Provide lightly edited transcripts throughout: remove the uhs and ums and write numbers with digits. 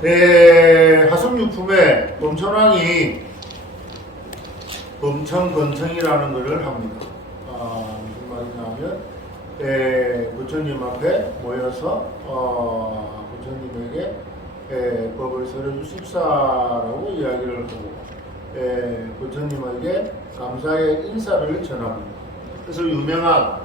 화성유품에 범천왕이 범천건청이라는 것을 합니다. 무슨 말이냐면 부처님 앞에 모여서 부처님에게 법을 설해주십사라고 이야기를 하고 부처님에게 감사의 인사를 전합니다. 그래서 유명한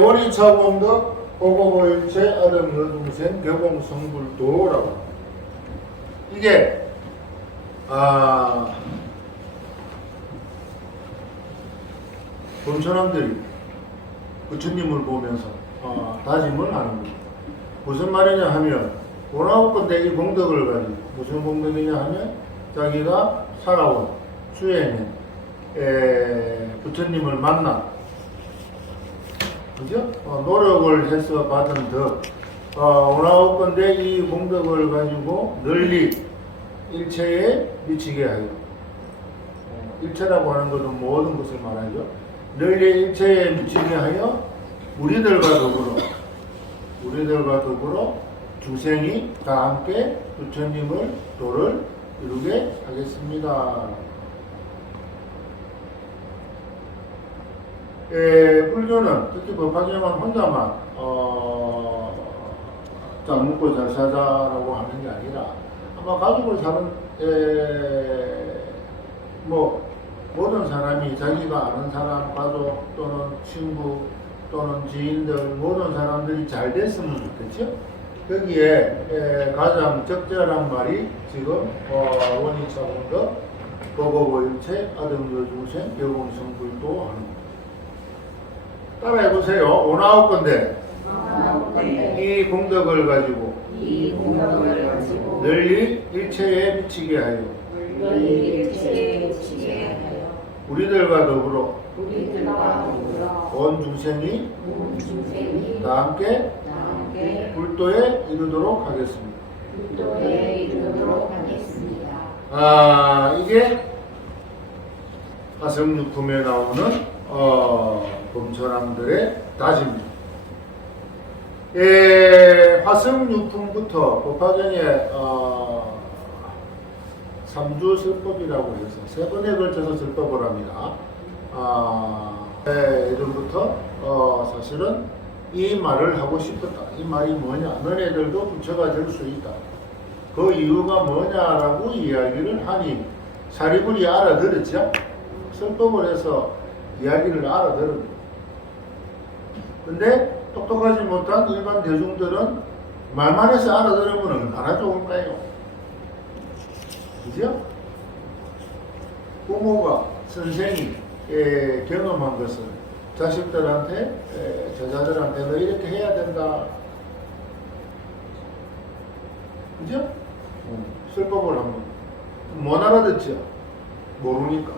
원위차공덕 보고보일체 아름여중생 교공성불도라고 이게 범천왕들이 부처님을 보면서 다짐을 하는 겁니다. 무슨 말이냐 하면 원하건대 이 공덕을 가지고 무슨 공덕이냐 하면 자기가 살아온 수행에 부처님을 만나 그죠? 노력을 해서 받은 덕 원하건대 이 공덕을 가지고 널리 일체에 미치게 하여 일체라고 하는 것은 모든 것을 말하죠. 널리 일체에 미치게 하여 우리들과 더불어 중생이 다 함께 부처님을 도를 이루게 하겠습니다. 불교는 특히 법화경은 혼자만 잘 먹고 잘 살자라고 하는 게 아니라 아마 가족을 사는 모든 사람이 자기가 아는 사람, 가족 또는 친구 또는 지인들 모든 사람들이 잘 됐으면 좋겠죠. 거기에 가장 적절한 말이 지금 원위차공덕 보고보일체 아등여중생 교공성불도 하는 겁니다. 따라해보세요. 원아홉건대 이 공덕을 가지고 널리 일체에 미치게 하여 우리들과 더불어 온 중생이 다 함께 불도에 이르도록 하겠습니다. 이게 화성유품에 나오는 범천왕들의 다짐입니다. 화성유품부터 법화경에 3주 설법이라고 해서 3번에 걸쳐서 설법을 합니다. 예전부터 사실은 이 말을 하고 싶었다. 이 말이 뭐냐? 너네들도 부처가 될 수 있다. 그 이유가 뭐냐라고 이야기를 하니 사리불이 알아들었죠? 설법을 해서 이야기를 알아들었죠. 근데 똑똑하지 못한 일반 대중들은 말만 해서 알아들으면 얼마나 좋을까요? 그죠? 부모가, 선생이 경험한 것을 자식들한테, 제자들한테 너 이렇게 해야 된다. 그죠? 설법을 하면 못 알아듣죠? 모르니까.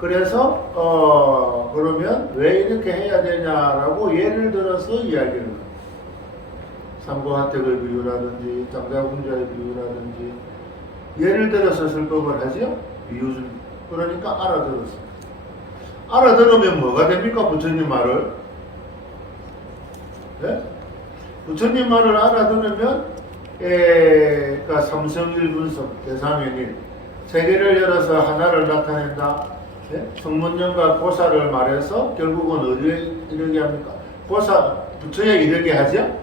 그래서 그러면 왜 이렇게 해야 되냐라고 예를 들어서 이야기를 해요. 삼고하택의 비유라든지 장자궁자의 비유라든지 예를 들어서 설법을 하죠. 비유 그러니까 알아들었어요. 알아들으면 뭐가 됩니까? 부처님 말을. 네? 부처님 말을 알아들으면 그러니까 삼성일분석 대상행일 세계를 열어서 하나를 나타낸다. 네? 성문연과 보살을 말해서 결국은 어디에 이르게 합니까? 부처에 이르게 하죠?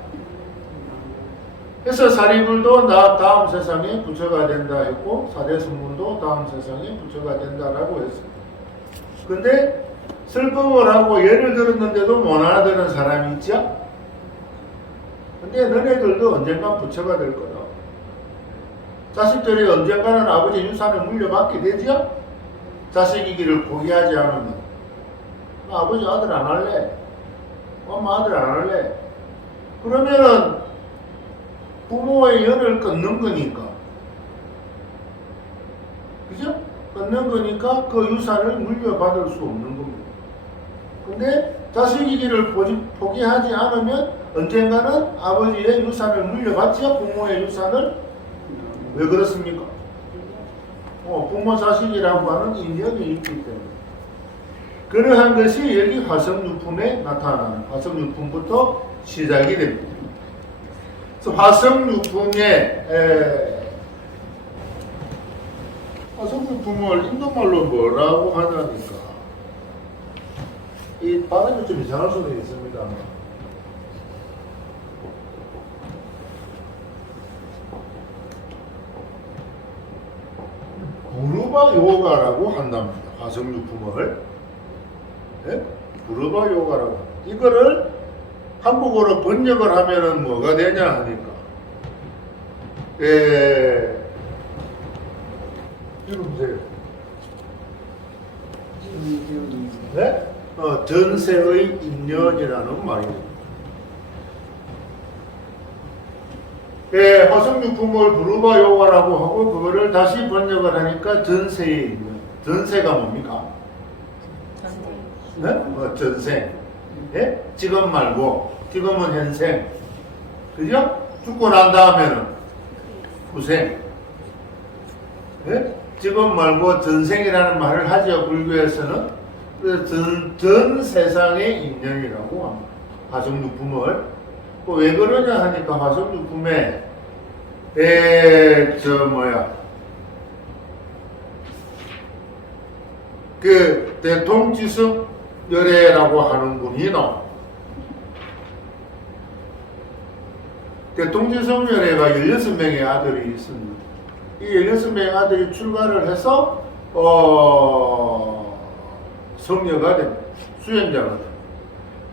그래서 사리불도 다음 세상에 부처가 된다 했고 사대성문도 다음 세상에 부처가 된다라고 했습니다. 근데 설법을 하고 예를 들었는데도 못 알아듣는 사람이 있죠? 근데 너네들도 언젠간 부처가 될 거다. 자식들이 언젠가는 아버지 유산을 물려받게 되죠? 자식이기를 포기하지 않으면 아버지 아들 안 할래? 엄마 아들 안 할래? 그러면은 부모의 연을 끊는 거니까 그죠? 끊는 거니까 그 유산을 물려받을 수 없는 겁니다. 근데 자식이기를 포기하지 않으면 언젠가는 아버지의 유산을 물려받죠? 부모의 유산을. 왜 그렇습니까? 부모 자식이라고 하는 인연이 있기 때문에. 그러한 것이 여기 화성유품에 나타나는 화성유품부터 시작이 됩니다. 화성유품을 인도말로 뭐라고 하냐니까 이 발음이 좀 이상할 수도 있습니다. 부르바 요가라고 한답니다. 화성유품을. 네? 부르바 요가라고. 이거를 한국어로 번역을 하면은 뭐가 되냐 하니까. 읽어보세요. 네? 전세의 인연이라는 말입니다. 화성유품을 부르바 요가라고 하고 그거를 다시 번역을 하니까 전세의 인연. 전세가 뭡니까? 네? 전생. 예? 지금 말고 지금은 현생. 그죠? 죽고 난 다음에는 후생. 예? 지금 말고 전생이라는 말을 하죠. 불교에서는. 전 세상의 인연이라고 합니다. 화성유품을. 왜 그러냐 하니까 화성유품에 그 대통지성열애라고 하는 분이 나와. 대통지성열애가 16명의 아들이 있습니다. 이 16명의 아들이 출가를 해서 성녀가 됩니다. 수행자가 됩니다.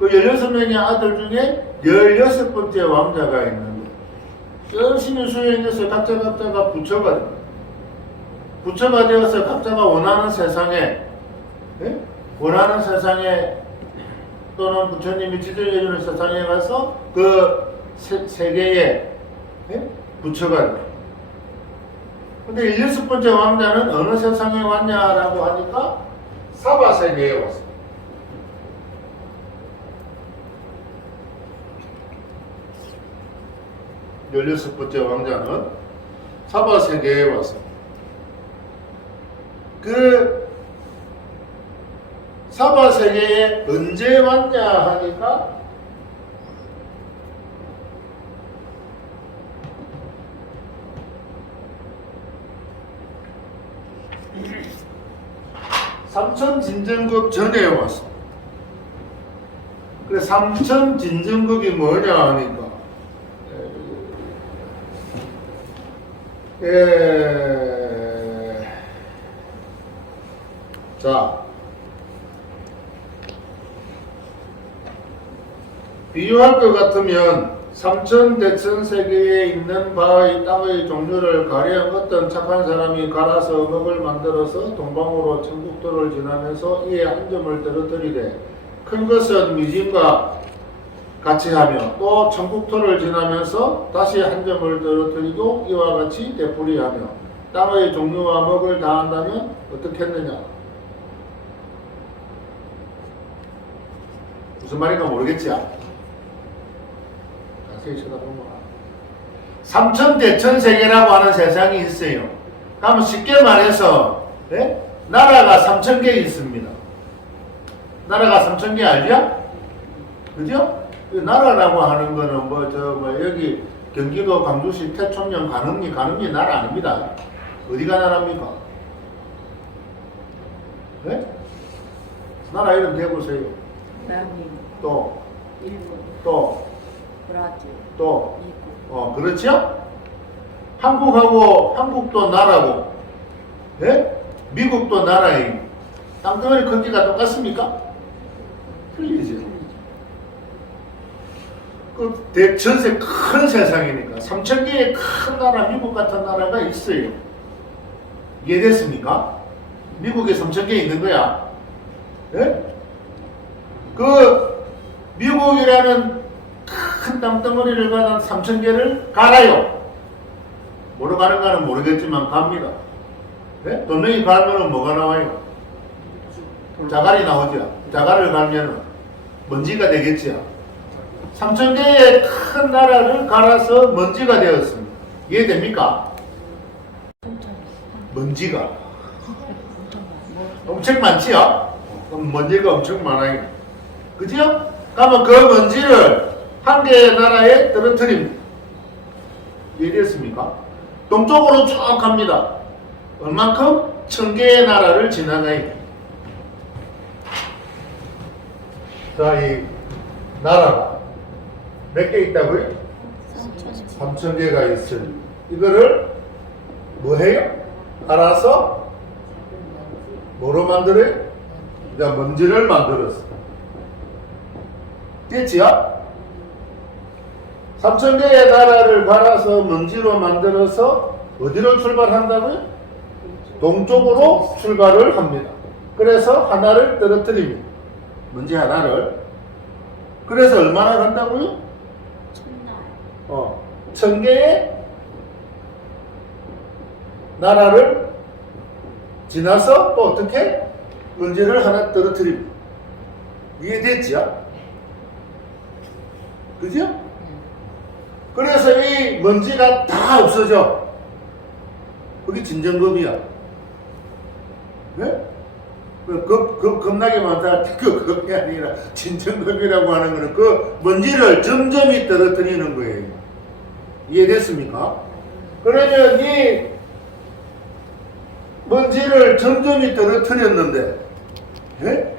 그 16명의 아들 중에 16번째 왕자가 있는데 열심히 수행해서 각자가 부처가 됩니다. 부처가 되어서 각자가 원하는 세상에 원하는 세상에 또는 부처님이 지도해주는 세상에 가서 그 세계에 부처가 됩니다. 근데 16번째 왕자는 어느 세상에 왔냐라고 하니까 사바세계에 왔습니다. 16번째 왕자는 사바세계에 왔습니다. 그 사바세계에 언제 왔냐 하니까 삼천진정급 전에 왔습니다. 그래 삼천진정급이 뭐냐 하니까 자, 비유할 것 같으면 삼천대천 세계에 있는 바의 땅의 종류를 가령 어떤 착한 사람이 갈아서 먹을 만들어서 동방으로 천국도를 지나면서 이에 한 점을 떨어뜨리되 큰 것은 미진과 같이 하며 또 천국토를 지나면서 다시 한 점을 떨어뜨리고 이와 같이 되풀이하며 땅의 종류와 먹을 다한다면 어떻게 했느냐? 무슨 말인가 모르겠지? 자세히 쳐다보면 삼천대천세계라고 하는 세상이 있어요. 그러면 쉽게 말해서 나라가 3,000개 있습니다. 나라가 3,000개 알죠? 그죠? 나라라고 하는 거는 여기 경기도 광주시 태촌면 가늠리 나라 아닙니다. 어디가 나라입니까? 네? 나라 이름 대보세요. 남미, 또, 일본, 또, 브라질, 또, 미국. 그렇죠? 한국도 나라고, 예? 미국도 나라예요. 땅덩어리 크기가 똑같습니까? 틀리죠. 그 전세 큰 세상이니까 3,000개의 큰 나라, 미국 같은 나라가 있어요. 이해됐습니까? 미국에 3,000개 있는 거야. 예? 그 미국이라는 큰 땅덩어리를 가진 3,000개를 갈아요. 뭐로 가는가는 모르겠지만 갑니다. 네? 돌멩이 갈면 뭐가 나와요? 자갈이 나오죠. 자갈을 갈면 먼지가 되겠죠. 3,000개의 큰 나라를 갈아서 먼지가 되었습니다. 이해됩니까? 먼지가 엄청 많지요? 먼지가 엄청 많아요. 그죠? 그러면 그 먼지를 한 개의 나라에 떨어뜨립니다. 이해됐습니까? 동쪽으로 쭉 갑니다. 얼만큼? 1000개의 나라를 지나가요. 자, 이 나라가 몇 개 있다고요? 3000개가 있어요. 이거를 뭐 해요? 알아서 뭐로 만들어요? 이제 먼지를 만들었어. 됐지요? 3000개의 나라를 갈아서 먼지로 만들어서 어디로 출발한다고요? 동쪽으로 출발을 합니다. 그래서 하나를 떨어뜨립니다. 먼지 하나를. 그래서 얼마나 간다고요? 1000개의 나라를 지나서 또 어떻게? 먼지를 하나 떨어뜨립니다. 이해됐지요? 그죠? 그래서 이 먼지가 다 없어져. 그게 진정겁이야. 네? 겁나게 많다. 겁이 아니라 진정겁이라고 하는 거는 그 먼지를 점점이 떨어뜨리는 거예요. 이해됐습니까? 그러면 이 먼지를 점점이 떨어뜨렸는데, 예?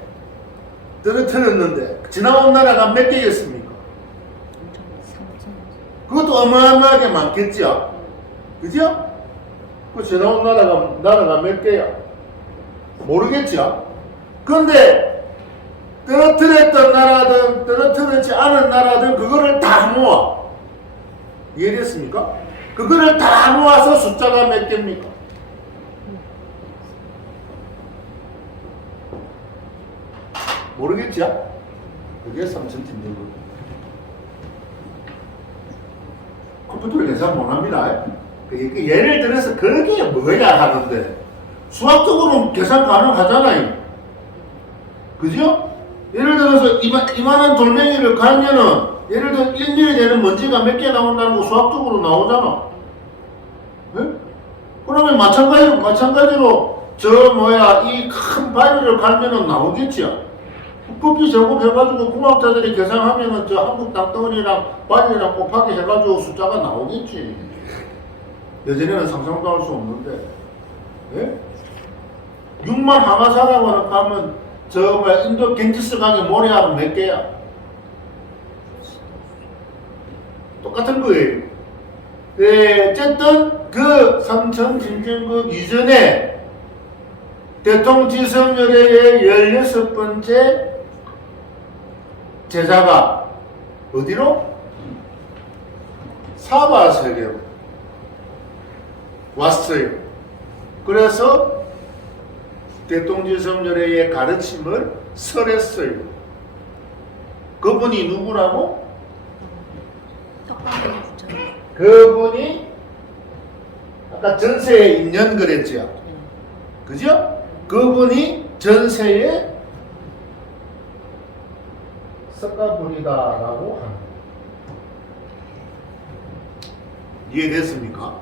떨어뜨렸는데, 지나온 나라가 몇 개겠습니까? 그것도 어마어마하게 많겠죠? 그죠? 그 지나온 나라가 몇 개야? 모르겠죠? 근데, 떨어뜨렸던 나라든, 떨어뜨리지 않은 나라든, 그거를 다 모아. 이해됐습니까? 그거를 다 모아서 숫자가 몇 개입니까? 모르겠죠? 그게 3000진정급. 컴퓨터를 계산 못합니다. 예를 들어서 그게 뭐야 하는데 수학적으로 계산 가능하잖아요. 그죠? 예를 들어서 이만한 돌멩이를 갈면은 예를 들어 1mm 되는 먼지가 몇 개 나온다는 거 수학적으로 나오잖아. 네? 그러면 마찬가지로 이 큰 바위를 갈면은 나오겠죠. 부피 제곱해가지고 공학자들이 계산하면은 저 한국 땅덩어리랑 바위랑 곱하기 해가지고 숫자가 나오겠지. 예전에는 상상도 할 수 없는데. 예? 6만 하마사라고 하면 인도 갱지스 강의 모래알은 몇 개야? 똑같은 거예요. 예, 어쨌든 그 3000진정급 이전에 대통지성열애의 16번째 제자가 어디로? 사바세계로 왔어요. 그래서 대통지성열애의 가르침을 설했어요. 그분이 누구라고? 그분이 아까 전세에 있는 그랬죠. 그죠? 그분이 전세에 석가불이다라고 합니다. 이해됐습니까?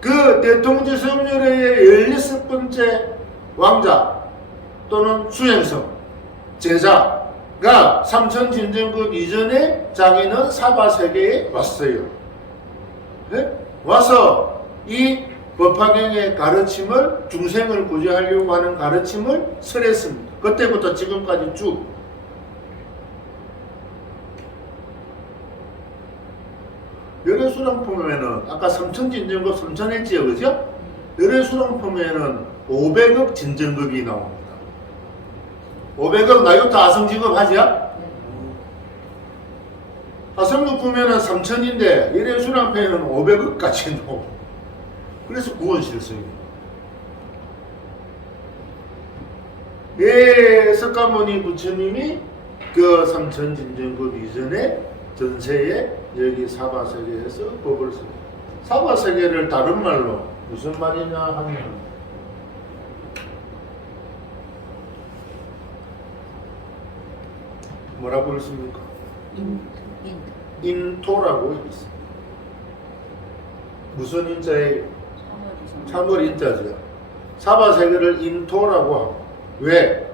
그 대통지성열애의 16번째 왕자 또는 수행성 제자가 3000진정급 이전에 자기는 사바세계에 왔어요. 네? 와서 이 법화경의 가르침을 중생을 구제하려고 하는 가르침을 설했습니다. 그때부터 지금까지 쭉. 열애수랑품에는 아까 3000진정급 3000 했지요, 그죠? 열애수랑품에는 500억 진정급이 나옵니다. 500억 나이부터 아성직업 하지요? 아성육품에는 3000인데 열애수랑품에는 500억까지 나옵니다. 그래서 구원실성이에요. 예, 석가모니 부처님이 그 3000진정급 이전에 전세에 여기 사바세계에서 법을 씁니다. 사바세계를 다른 말로 무슨 말이냐 하면 뭐라고 했습니까? 인토라고 했습니다. 무슨 인자에 참을 인자죠. 사바세계를 인토라고 하고. 왜?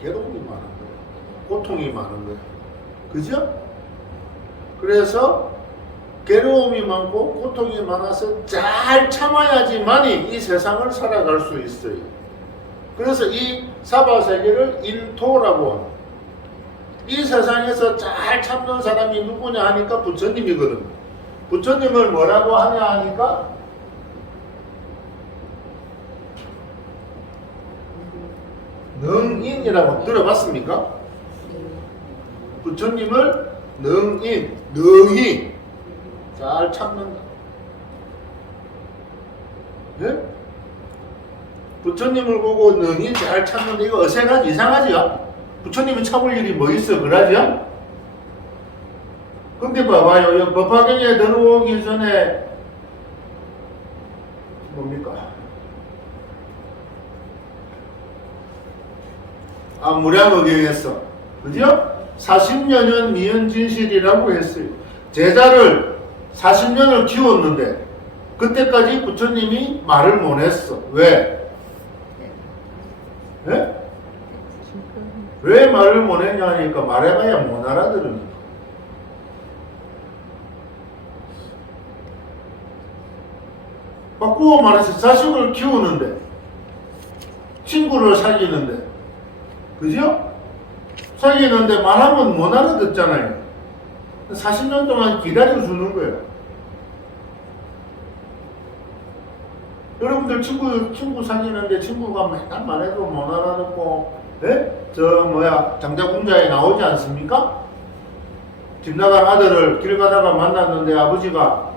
괴로움이 많은 거예요. 고통이 많은 거예요. 그죠? 그래서 괴로움이 많고 고통이 많아서 잘 참아야지만이 이 세상을 살아갈 수 있어요. 그래서 이 사바세계를 인토라고 합니다. 이 세상에서 잘 참는 사람이 누구냐 하니까 부처님이거든요. 부처님을 뭐라고 하냐 하니까 능인이라고 들어봤습니까? 부처님을 능인, 능히 잘 참는다. 네? 부처님을 보고 능히 잘 참는다. 이거 어색하지? 이상하지요? 부처님이 참을 일이 뭐 있어? 그러죠? 근데 봐봐요. 이 법화경에 들어오기 전에 뭡니까? 무량의경에서 그죠? 40년은 미연진실이라고 했어요. 제자를 40년을 키웠는데 그때까지 부처님이 말을 못 했어. 왜? 네? 왜 말을 못 했냐 하니까 말해봐야 못 알아들으니까. 바꾸어 말해서 자식을 키우는데 친구를 사귀는데 그죠? 사귀는데 말하면 못 알아듣잖아요. 40년 동안 기다려주는 거예요. 여러분들 친구 사귀는데 친구가 맨날 말해도 못 알아듣고, 예? 장자궁자에 나오지 않습니까? 집 나간 아들을 길 가다가 만났는데 아버지가,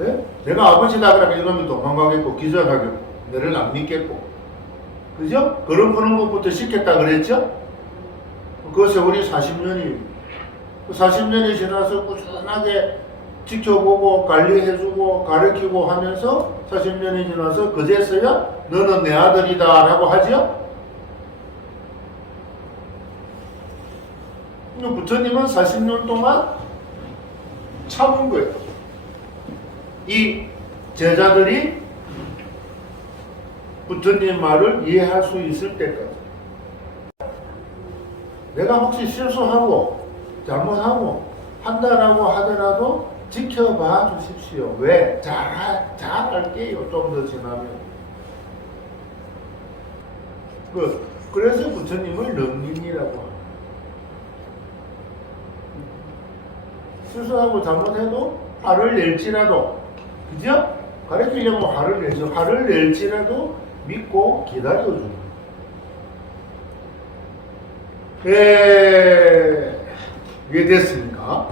예? 내가 아버지다 그러면 이놈이 도망가겠고, 기절하겠고, 너를 안 믿겠고. 그죠? 그런 것부터 시켰다 그랬죠? 그 세월이 40년이, 40년이 지나서 꾸준하게 지켜보고 관리해주고 가르치고 하면서 40년이 지나서 그제서야 너는 내 아들이다 라고 하죠? 부처님은 40년 동안 참은 거예요. 이 제자들이 부처님 말을 이해할 수 있을 때까지. 내가 혹시 실수하고 잘못하고 한다라고 하더라도 지켜봐 주십시오. 왜? 잘할게요. 좀 더 지나면. 그래서 부처님을 능인이라고 합니다. 실수하고 잘못해도 화를 낼지라도, 그죠? 가르치려면 화를 내죠. 화를 낼지라도 믿고 기다려주는. 이해됐습니까?